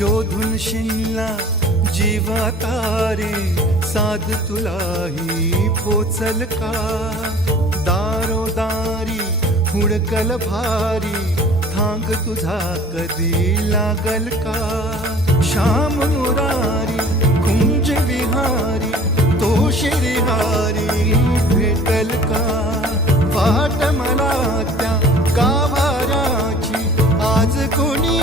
शोधून शिनला जीवा तारे साध तुलाही पोचल का? दारो दारी हुडकल भारी थांग तुझा कधी लागल का? श्याम मुरारी कुंज विहारी तो शिरिहारी भेटल का? वाट मला त्या गावाराची आज कोणी